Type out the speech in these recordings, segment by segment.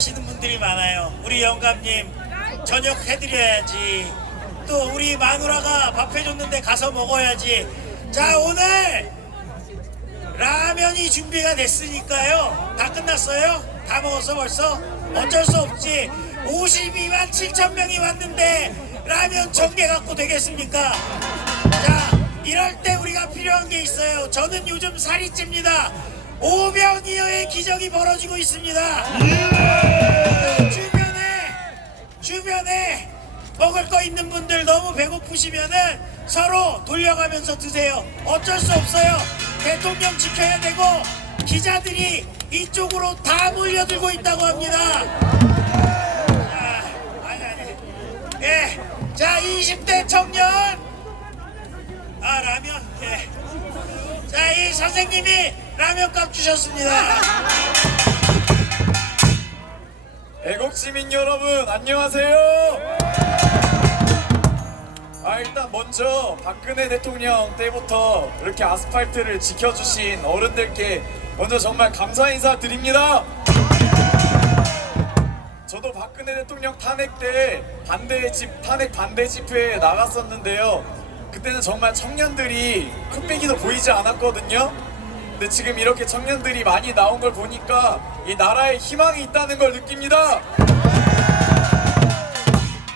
하시는 분들이 많아요. 우리 영감님 저녁 해드려야지. 또 우리 마누라가 밥 해줬는데 가서 먹어야지. 자, 오늘 라면이 준비가 됐으니까요. 다 끝났어요? 다 먹었어 벌써? 어쩔 수 없지. 52만 7천 명이 왔는데 라면 1000개 갖고 되겠습니까? 자, 이럴 때 우리가 필요한 게 있어요. 저는 요즘 살이 찝니다. 오병이어의 기적이 벌어지고 있습니다. 주변에 먹을 거 있는 분들 너무 배고프시면은 서로 돌려가면서 드세요. 어쩔 수 없어요. 대통령 지켜야 되고 기자들이 이쪽으로 다 몰려들고 있다고 합니다. 자, 아니. 예, 자, 20대 청년. 아, 라면. 예. 자, 이 선생님이 라면값 주셨습니다. 애국 시민 여러분 안녕하세요. 일단 먼저 박근혜 대통령 때부터 이렇게 아스팔트를 지켜주신 어른들께 먼저 정말 감사 인사 드립니다. 저도 박근혜 대통령 탄핵 때 탄핵 반대 집회에 나갔었는데요. 그때는 정말 청년들이 콧배기도 보이지 않았거든요. 근데 지금 이렇게 청년들이 많이 나온 걸 보니까 이 나라에 희망이 있다는 걸 느낍니다.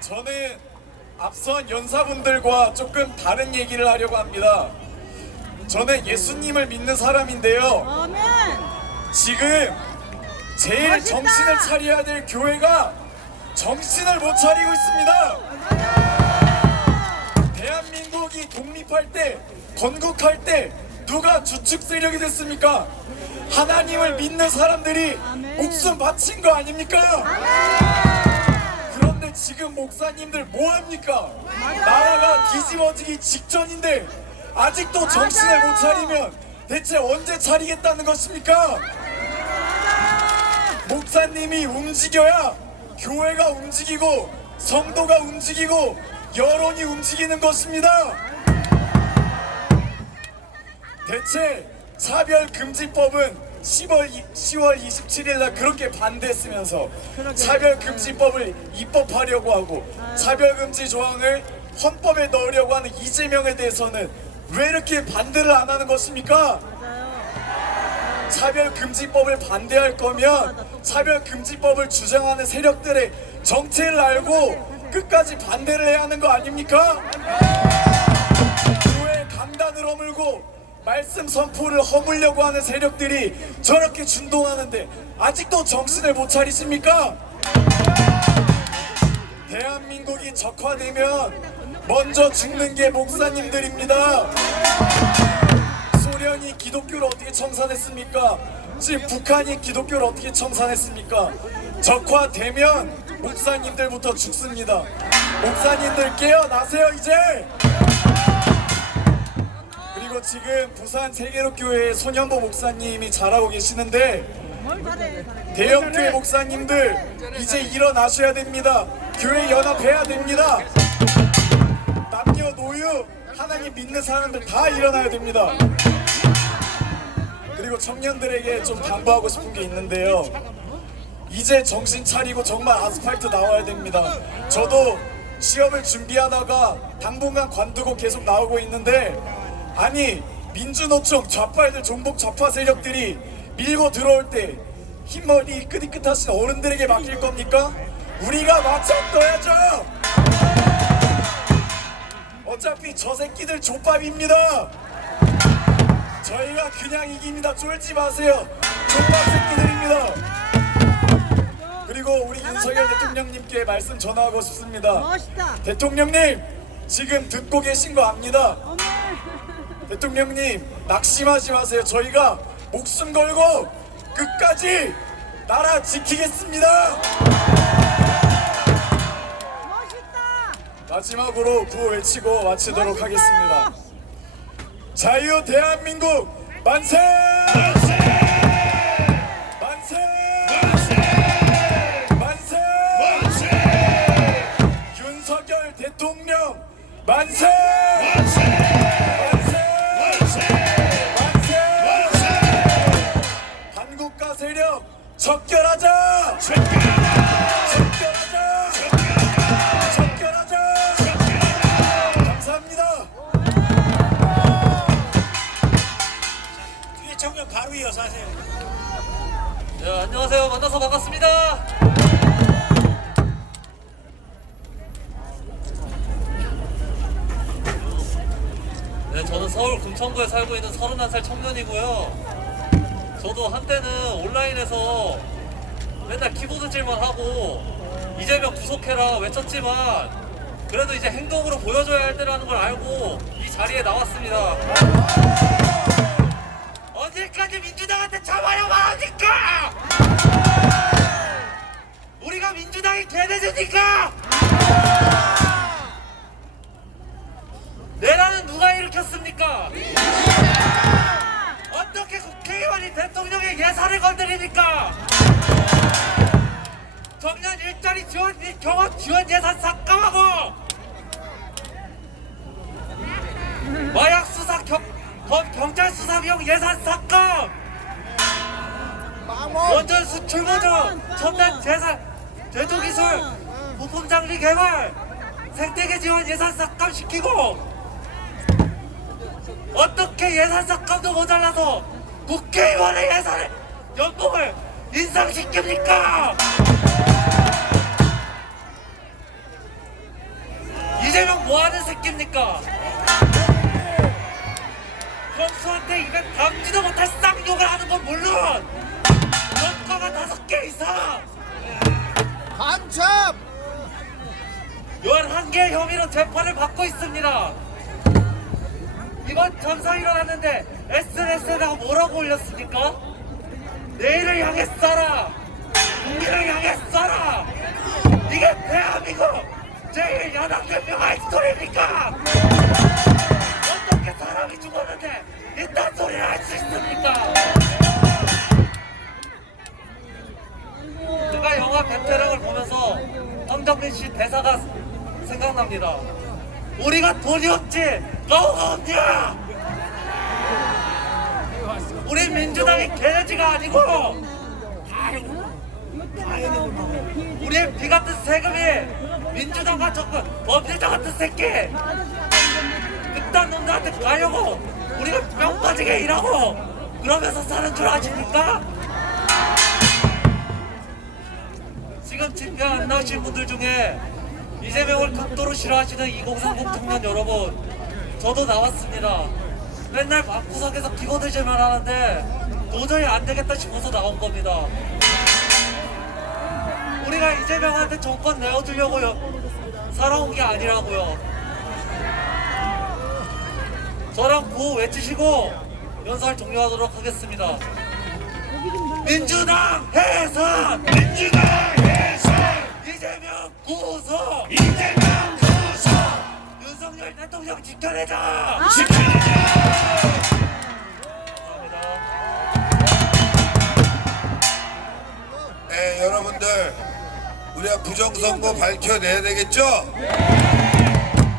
저는 앞선 연사분들과 조금 다른 얘기를 하려고 합니다. 저는 예수님을 믿는 사람인데요. 아멘. 지금 제일 멋있다. 정신을 차려야 될 교회가 정신을 못 차리고 있습니다. 대한민국이 독립할 때, 건국할 때 누가 주축 세력이 됐습니까? 하나님을 믿는 사람들이 아멘. 목숨 바친 거 아닙니까? 그런데 지금 목사님들 뭐합니까? 나라가 뒤집어지기 직전인데 아직도 정신을 못 차리면 대체 언제 차리겠다는 것입니까? 목사님이 움직여야 교회가 움직이고 성도가 움직이고 여론이 움직이는 것입니다. 대체 차별금지법은 10월 27일 날 그렇게 반대했으면서 차별금지법을 입법하려고 하고 차별금지 조항을 헌법에 넣으려고 하는 이재명에 대해서는 왜 이렇게 반대를 안 하는 것입니까? 차별금지법을 반대할 거면 차별금지법을 주장하는 세력들의 정체를 알고 끝까지 반대를 해야 하는 거 아닙니까? 교회 강단을 허물고 말씀 선포를 허물려고 하는 세력들이 저렇게 준동하는데 아직도 정신을 못 차리십니까? 대한민국이 적화되면 먼저 죽는 게 목사님들입니다. 소련이 기독교를 어떻게 청산했습니까? 지금 북한이 기독교를 어떻게 청산했습니까? 적화되면 목사님들부터 죽습니다. 목사님들 깨어나세요 이제! 그리고 지금 부산 세계로교회 손현보 목사님이 잘하고 계시는데 대형교회 목사님들 이제 일어나셔야 됩니다. 교회 연합해야 됩니다. 남녀노유 하나님 믿는 사람들 다 일어나야 됩니다. 그리고 청년들에게 좀 당부하고 싶은 게 있는데요. 이제 정신 차리고 정말 아스팔트 나와야 됩니다. 저도 시험을 준비하다가 당분간 관두고 계속 나오고 있는데 아니 민주노총 좌파애들 종북 좌파 세력들이 밀고 들어올 때 흰머리 끄덕끄덕하신 어른들에게 맡길 겁니까? 우리가 맞짱떠야죠. 어차피 저 새끼들 족밥입니다. 저희가 그냥 이깁니다. 쫄지 마세요. 족밥 새끼들입니다. 그리고 우리 윤석열 대통령님께 말씀 전하고 싶습니다. 멋있다. 대통령님 지금 듣고 계신 거 압니다. 대통령님 낙심하지 마세요. 저희가 목숨 걸고 끝까지 나라 지키겠습니다. 멋있다. 마지막으로 구호 외치고 마치도록 하겠습니다. 자유 대한민국 만세! 만세! 만세! 만세! 만세! 윤석열 대통령 만세! 만세! 만세! 한국가 세력 척결하자! 금천구에 살고 있는 31살 청년이고요. 저도 한때는 온라인에서 맨날 키보드질만 하고 이재명 구속해라 외쳤지만 그래도 이제 행동으로 보여줘야 할 때라는 걸 알고 이 자리에 나왔습니다. 언제까지 민주당한테 참아야만 하니까! 우리가 민주당이 개돼지니까! 내란은 누가 일으켰습니까? 어떻게 국회의원이 대통령의 예산을 건드리니까? 청년 일자리 지원 및 경업 지원 예산 삭감하고 마약 수사 경찰 수사 비용 예산 삭감, 원전 수출 보조, 첨단 제조 기술, 부품 장비 개발, 생태계 지원 예산 삭감시키고 어떻게 예산 삭감도 모자라서 국회의원의 예산을 연봉을 인상시킵니까? 이재명 뭐하는 새끼입니까? 평소한테 입에 담지도 못할 쌍욕을 하는 건 물론 전과가 5개 이상 간첩! 11개의 혐의로 재판을 받고 있습니다. 이번 참사 일어났는데 SNS에다가 뭐라고 올렸습니까? 내일을 향해 쏴라, 국민을 향해 쏴라. 이게 대한민국 제1야당대표가 스토리입니까? 어떻게 사람이 죽었는데 이딴 소리를 할 수 있습니까? 제가 영화 베테랑을 보면서 황정민 씨 대사가 생각납니다. 우리가 돈이 없지 너가 없냐? 우리 민주당이 개돼지가 아니고 우리의 피 같은 세금이 민주당과 접근 범죄자 같은 새끼 그딴 놈들한테 가려고 우리가 뿅 빠지게 일하고 그러면서 사는 줄 아십니까? 지금 집회 안 나오신 분들 중에 이재명을 극도로 싫어하시는 2030 청년 여러분, 저도 나왔습니다. 맨날 방구석에서 키보드질만 하는데 도저히 안 되겠다 싶어서 나온 겁니다. 우리가 이재명한테 정권 내어주려고 살아온 게 아니라고요. 저랑 구호 외치시고 연설 종료하도록 하겠습니다. 민주당 해산! 민주당 해산! 이재명 구속! 이재명 구속! 윤석열 대통령 지켜내자! 지켜내자! 감사합니다. 네, 여러분들 우리가 부정선거 밝혀내야 되겠죠?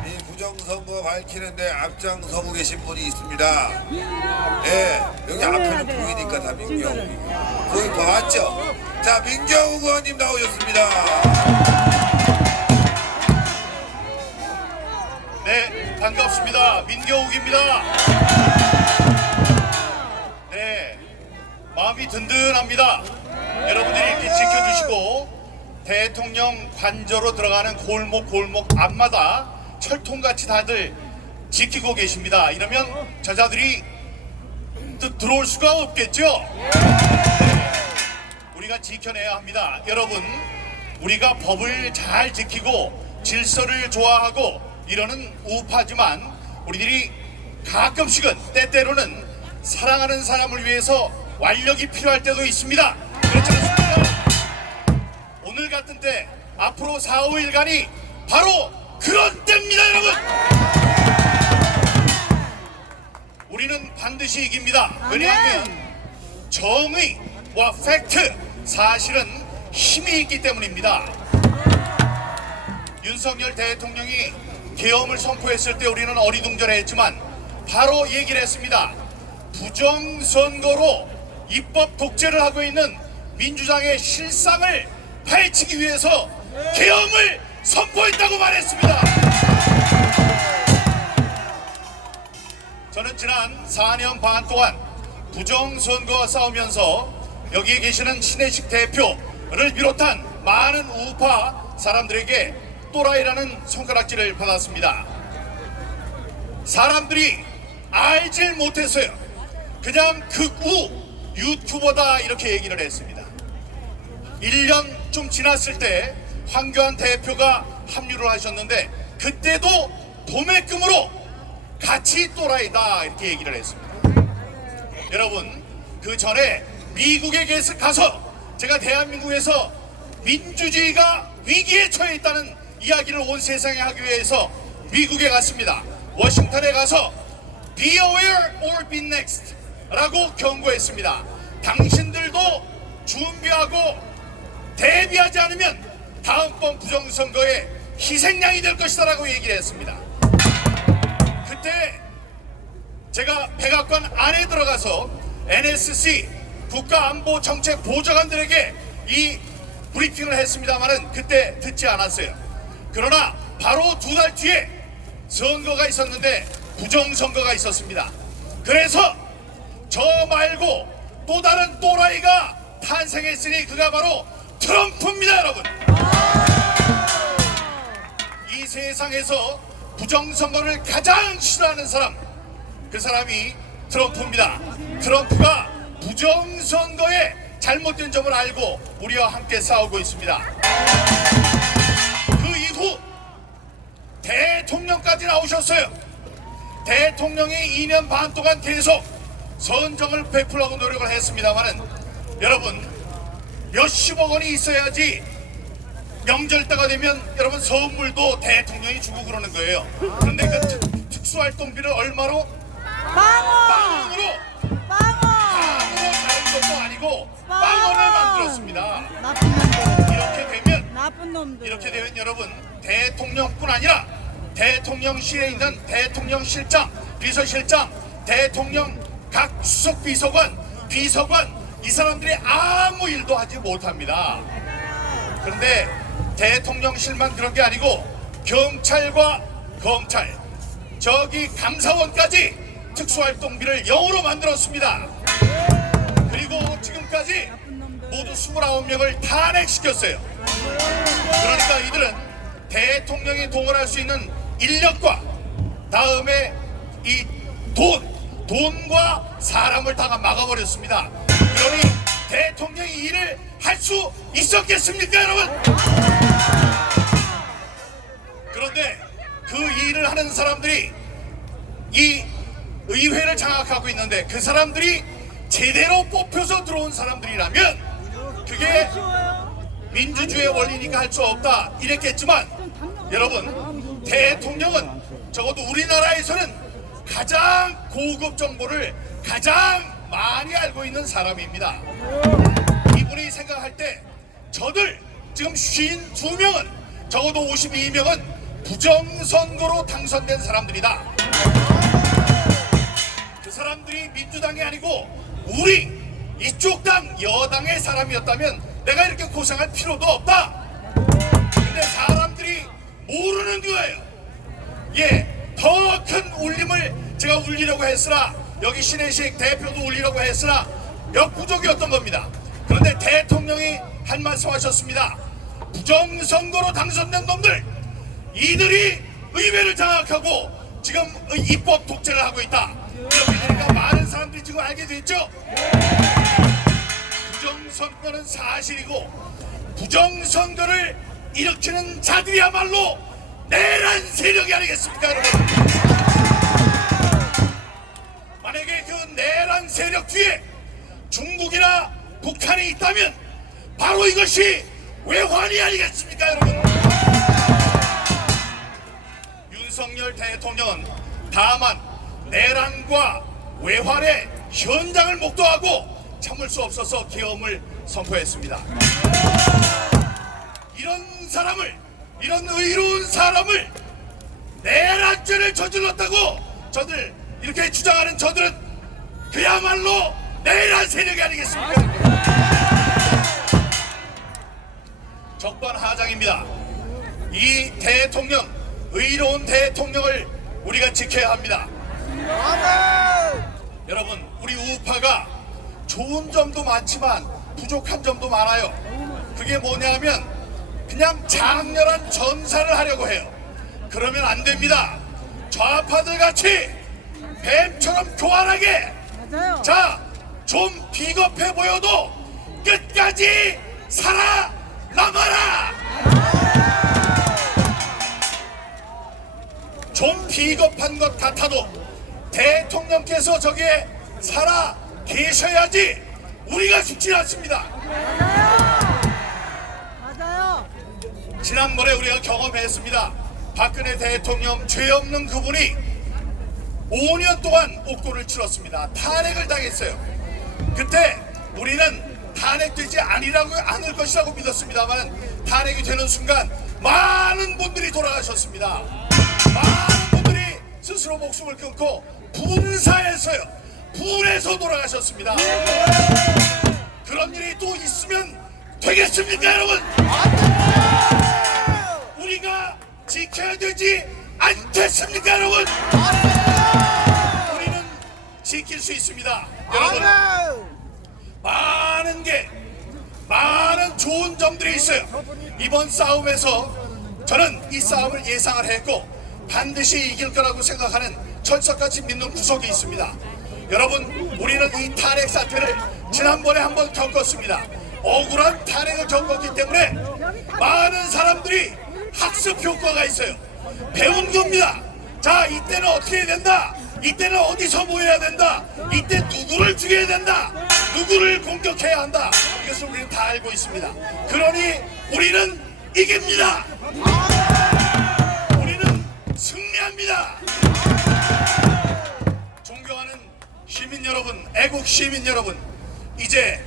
이 부정선거 밝히는데 앞장서고 계신 분이 있습니다. 네, 여기 앞에는 보이니까 다 민경욱. 거기 봤죠? 자, 민경욱 의원님 나오셨습니다. 네, 반갑습니다. 민경욱입니다. 네, 마음이 든든합니다. 여러분들이 이렇게 지켜주시고 대통령 관저로 들어가는 골목 앞마다 철통같이 다들 지키고 계십니다. 이러면 저자들이 또 들어올 수가 없겠죠? 네, 우리가 지켜내야 합니다. 여러분, 우리가 법을 잘 지키고 질서를 좋아하고 이러는 우파지만 우리들이 가끔씩은 때때로는 사랑하는 사람을 위해서 완력이 필요할 때도 있습니다. 그렇지 않습니까? 오늘 같은 때 앞으로 4, 5일간이 바로 그런 때입니다, 여러분. 우리는 반드시 이깁니다. 왜냐하면 정의와 팩트, 사실은 힘이 있기 때문입니다. 윤석열 대통령이 계엄을 선포했을 때 우리는 어리둥절했지만 바로 얘기를 했습니다. 부정선거로 입법 독재를 하고 있는 민주당의 실상을 파헤치기 위해서 계엄을 선포했다고 말했습니다. 저는 지난 4년 반 동안 부정선거와 싸우면서 여기에 계시는 신혜식 대표를 비롯한 많은 우파 사람들에게 또라이라는 손가락질을 받았습니다. 사람들이 알질 못했어요. 그냥 극우 유튜버다 이렇게 얘기를 했습니다. 1년 좀 지났을 때 황교안 대표가 합류를 하셨는데 그때도 도매금으로 같이 또라이다 이렇게 얘기를 했습니다. 여러분 그 전에 미국에 가서 제가 대한민국에서 민주주의가 위기에 처해 있다는 이야기를 온 세상에 하기 위해서 미국에 갔습니다. 워싱턴에 가서 Be aware or be next 라고 경고했습니다. 당신들도 준비하고 대비하지 않으면 다음번 부정선거에 희생양이 될 것이다 라고 얘기를 했습니다. 그때 제가 백악관 안에 들어가서 NSC 국가안보정책보좌관들에게 이 브리핑을 했습니다만은 그때 듣지 않았어요. 그러나 바로 2달 뒤에 선거가 있었는데 부정선거가 있었습니다. 그래서 저 말고 또 다른 또라이가 탄생했으니 그가 바로 트럼프입니다, 여러분. 이 세상에서 부정선거를 가장 싫어하는 사람, 그 사람이 트럼프입니다. 트럼프가 부정선거에 잘못된 점을 알고 우리와 함께 싸우고 있습니다. 그 이후 대통령까지 나오셨어요. 대통령이 2년 반 동안 계속 선정을 베풀려고 노력을 했습니다만은 여러분 몇십억 원이 있어야지 명절 때가 되면 여러분 선물도 대통령이 주고 그러는 거예요. 그런데 그 특수활동비를 얼마로? 빵원으로 다른 것도 아니고 빵원을 만들었습니다. 나쁜 놈들. 이렇게 되면 여러분 대통령뿐 아니라 대통령실에 있는 대통령실장, 비서실장, 대통령 각 수석 비서관, 이 사람들이 아무 일도 하지 못합니다. 그런데 대통령실만 그런 게 아니고 경찰과 검찰, 저기 감사원까지 특수활동비를 0으로 만들었습니다. 그리고 지금까지 모두 29명을 탄핵시켰어요. 그러니까 이들은 대통령이 동원할 수 있는 인력과 다음에 이 돈과 사람을 다 막아버렸습니다. 그러니 대통령이 일을 할 수 있었겠습니까, 여러분? 그런데 그 일을 하는 사람들이 이 의회를 장악하고 있는데 그 사람들이 제대로 뽑혀서 들어온 사람들이라면 그게 민주주의의 원리니까 할 수 없다 이랬겠지만 여러분 대통령은 적어도 우리나라에서는 가장 고급 정보를 가장 많이 알고 있는 사람입니다. 이분이 생각할 때 저들 지금 52명은 적어도 52명은 부정선거로 당선된 사람들이다. 그 사람들이 민주당이 아니고 우리 이쪽 당 여당의 사람이었다면 내가 이렇게 고생할 필요도 없다. 근데 사람들이 모르는 거예요. 더 큰 울림을 제가 울리려고 했으나 여기 신혜식 대표도 울리려고 했으나 역부족이었던 겁니다. 그런데 대통령이 한 말씀 하셨습니다. 부정선거로 당선된 놈들, 이들이 의회를 장악하고 지금 입법 독재를 하고 있다. 이렇게 되니까 많은 사람들이 지금 알게 됐죠. 부정선거는 사실이고 부정선거를 일으키는 자들이야말로 내란 세력이 아니겠습니까, 여러분? 만약에 그 내란 세력 뒤에 중국이나 북한이 있다면 바로 이것이 외환이 아니겠습니까, 여러분? 윤석열 대통령은 다만 내란과 외환의 현장을 목도하고 참을 수 없어서 계엄을 선포했습니다. 이런 의로운 사람을 내란죄를 저질렀다고 저들 이렇게 주장하는 저들은 그야말로 내란 세력이 아니겠습니까? 적반하장입니다. 이 대통령, 의로운 대통령을 우리가 지켜야 합니다. 여러분, 우리 우파가 좋은 점도 많지만 부족한 점도 많아요. 그게 뭐냐면 그냥 장렬한 전사를 하려고 해요. 그러면 안 됩니다. 좌파들 같이 뱀처럼 교활하게 맞아요. 자, 좀 비겁해 보여도 끝까지 살아남아라. 좀 비겁한 것 같아도 대통령께서 저기에 살아 계셔야지 우리가 죽지 않습니다. 맞아요. 지난번에 우리가 경험했습니다. 박근혜 대통령 죄 없는 그분이 5년 동안 옥고를 치렀습니다. 탄핵을 당했어요. 그때 우리는 탄핵되지 않을 것이라고 믿었습니다만 탄핵이 되는 순간 많은 분들이 돌아가셨습니다. 많은 분들이 스스로 목숨을 끊고 분사했어요. 분해서 돌아가셨습니다. 그런 일이 또 있으면 되겠습니까, 여러분? 우리가 지켜야 되지 않겠습니까, 여러분? 우리는 지킬 수 있습니다. 여러분, 많은 좋은 점들이 있어요. 이번 싸움에서 저는 이 싸움을 예상을 했고 반드시 이길 거라고 생각하는 철석같이 믿는 구석이 있습니다. 여러분, 우리는 이 탄핵 사태를 지난번에 한번 겪었습니다. 억울한 탄핵을 겪었기 때문에 많은 사람들이 학습 효과가 있어요. 배운 겁니다. 자, 이때는 어떻게 해야 된다. 이때는 어디서 모여야 된다. 이때 누구를 죽여야 된다. 누구를 공격해야 한다. 이것을 우리는 다 알고 있습니다. 그러니 우리는 이깁니다. 우리는 승리합니다. 존경하는 시민 여러분, 애국 시민 여러분, 이제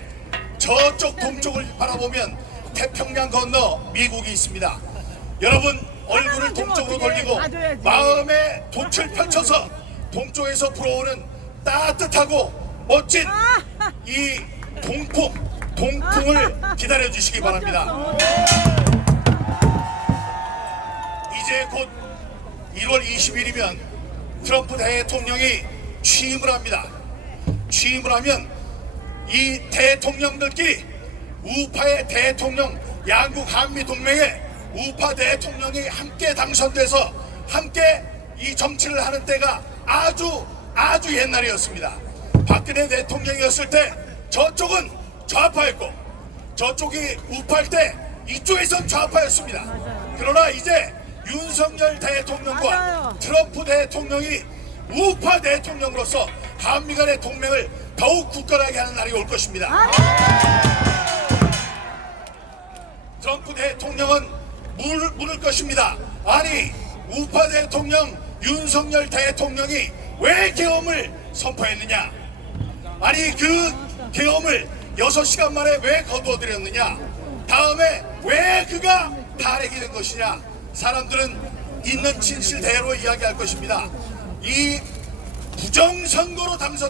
저쪽 동쪽을 바라보면 태평양 건너 미국이 있습니다. 여러분, 얼굴을 동쪽으로 돌리고 마음의 돛을 펼쳐서 동쪽에서 불어오는 따뜻하고 멋진 이 동풍을 기다려 주시기 바랍니다. 이제 곧 1월 20일이면 트럼프 대통령이 취임을 합니다. 취임을 하면 이 대통령들끼리 우파의 대통령, 양국 한미 동맹에 우파 대통령이 함께 당선돼서 함께 이 정치를 하는 때가 아주 옛날이었습니다. 박근혜 대통령이었을 때 저쪽은 좌파였고 저쪽이 우파일 때 이쪽에선 좌파였습니다. 그러나 이제 윤석열 대통령과 맞아요. 트럼프 대통령이 우파 대통령으로서 한미 간의 동맹을 더욱 굳건하게 하는 날이 올 것입니다. 트럼프 대통령은 물을 것입니다. 아니, 우파 대통령 윤석열 대통령이 왜 계엄을 선포했느냐? 아니, 그 계엄을 6시간 만에 왜 거두어들였느냐? 다음에 왜 그가 탄핵이 된 것이냐? 사람들은 있는 진실대로 이야기할 것입니다. 이 부정선거로 당선